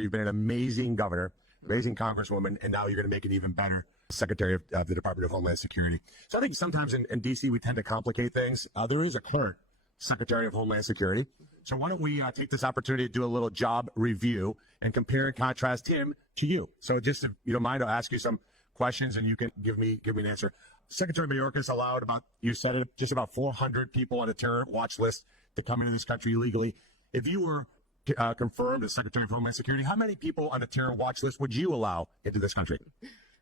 You've been an amazing governor, amazing congresswoman, and now you're going to make it even better Secretary of the Department of Homeland Security. So I think sometimes in D.C. we tend to complicate things. There is a current Secretary of Homeland Security. So why don't we take this opportunity to do a little job review and compare and contrast him to you. So just if you don't mind, I'll ask you some questions and you can give me an answer. Secretary Mayorkas allowed you said it, just about 400 people on a terror watch list to come into this country illegally. If you were confirmed as Secretary of Homeland Security, how many people on a terror watch list would you allow into this country?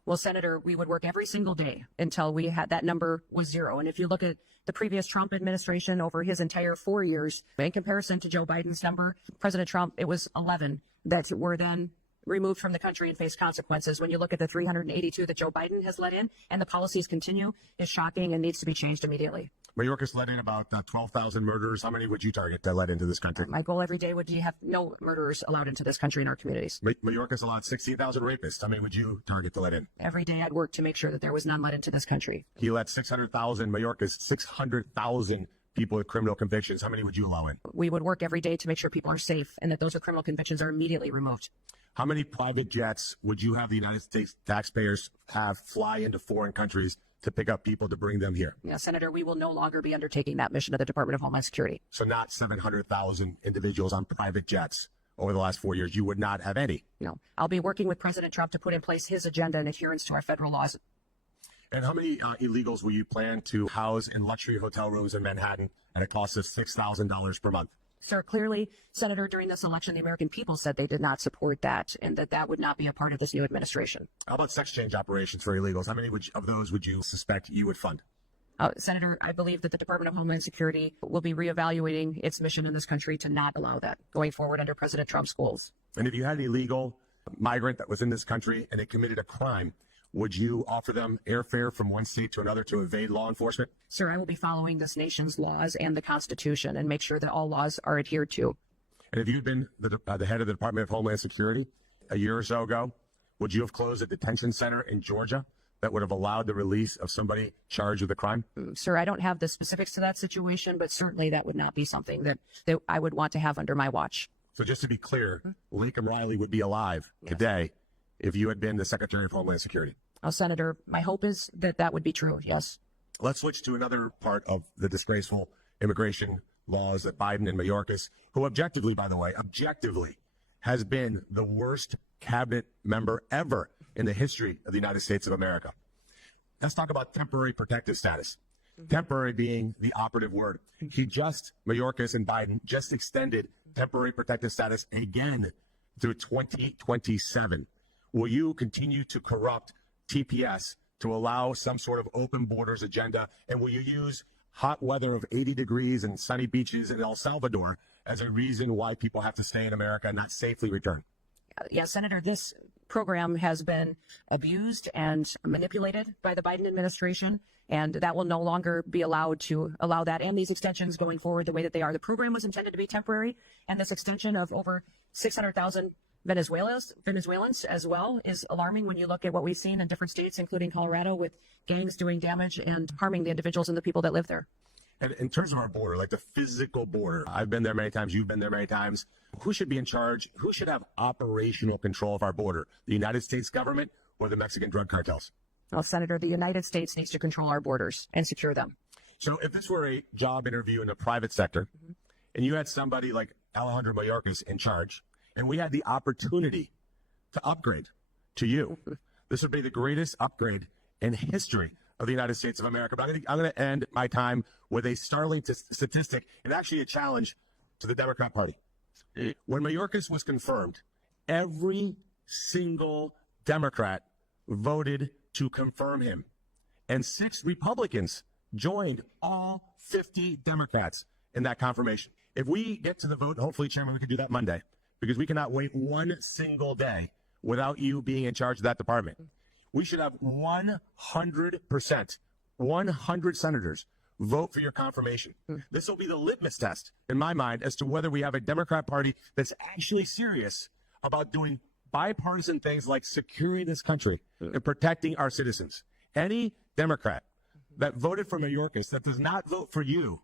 Well, Senator, we would work every single day until we had that number was zero. And if you look at the previous Trump administration over his entire 4 years, in comparison to Joe Biden's number, President Trump, it was 11 that were then removed from the country and face consequences. When you look at the 382 that Joe Biden has let in and the policies continue, is shocking and needs to be changed immediately. Mayorkas let in about 12,000 murderers. How many would you target that let into this country? My goal every day would be have no murderers allowed into this country and our communities. Mayorkas allowed 16,000 rapists. How many would you target to let in? Every day I'd work to make sure that there was none let into this country. He let 600,000, Mayorkas, 600,000 people with criminal convictions. How many would you allow in? We would work every day to make sure people are safe and that those with criminal convictions are immediately removed. How many private jets would you have the United States taxpayers have fly into foreign countries to pick up people to bring them here? Yeah, Senator, we will no longer be undertaking that mission of the Department of Homeland Security. So not 700,000 individuals on private jets over the last 4 years. You would not have any. No, I'll be working with President Trump to put in place his agenda and adherence to our federal laws. And how many illegals will you plan to house in luxury hotel rooms in Manhattan at a cost of $6,000 per month? Sir, clearly, Senator, during this election, the American people said they did not support that and that would not be a part of this new administration. How about sex change operations for illegals? How many of those would you suspect you would fund? Senator, I believe that the Department of Homeland Security will be reevaluating its mission in this country to not allow that going forward under President Trump's goals. And if you had an illegal migrant that was in this country and they committed a crime, would you offer them airfare from one state to another to evade law enforcement? Sir, I will be following this nation's laws and the Constitution and make sure that all laws are adhered to. And if you'd been the head of the Department of Homeland Security a year or so ago, would you have closed a detention center in Georgia that would have allowed the release of somebody charged with a crime? Sir, I don't have the specifics to that situation, but certainly that would not be something that I would want to have under my watch. So just to be clear, Lakem Riley would be alive today if you had been the Secretary of Homeland Security. Oh, Senator, my hope is that would be true, yes. Let's switch to another part of the disgraceful immigration laws that Biden and Mayorkas, who objectively, by the way, has been the worst cabinet member ever in the history of the United States of America. Let's talk about temporary protective status. Temporary being the operative word. Mayorkas and Biden just extended temporary protective status again through 2027. Will you continue to corrupt TPS to allow some sort of open borders agenda? And will you use hot weather of 80 degrees and sunny beaches in El Salvador as a reason why people have to stay in America and not safely return? Yes, Senator, this program has been abused and manipulated by the Biden administration, and that will no longer be allowed to allow that and these extensions going forward the way that they are. The program was intended to be temporary, and this extension of over 600,000 Venezuelans as well is alarming when you look at what we've seen in different states, including Colorado, with gangs doing damage and harming the individuals and the people that live there. And in terms of our border, like the physical border, I've been there many times, you've been there many times. Who should be in charge? Who should have operational control of our border? The United States government or the Mexican drug cartels? Well, Senator, the United States needs to control our borders and secure them. So if this were a job interview in the private sector, and you had somebody like Alejandro Mayorkas in charge, and we had the opportunity to upgrade to you, this would be the greatest upgrade in history of the United States of America. But I'm going to end my time with a startling statistic and actually a challenge to the Democrat Party. When Mayorkas was confirmed, every single Democrat voted to confirm him. And 6 Republicans joined all 50 Democrats in that confirmation. If we get to the vote, hopefully, Chairman, we can do that Monday, because we cannot wait one single day without you being in charge of that department. We should have 100%, 100 senators vote for your confirmation. This will be the litmus test, in my mind, as to whether we have a Democrat Party that's actually serious about doing bipartisan things like securing this country and protecting our citizens. Any Democrat that voted for Mayorkas that does not vote for you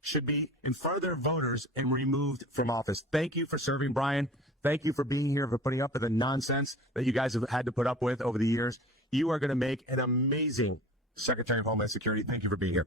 should be in front of their voters and removed from office. Thank you for serving, Brian. Thank you for being here, for putting up with the nonsense that you guys have had to put up with over the years. You are going to make an amazing Secretary of Homeland Security. Thank you for being here.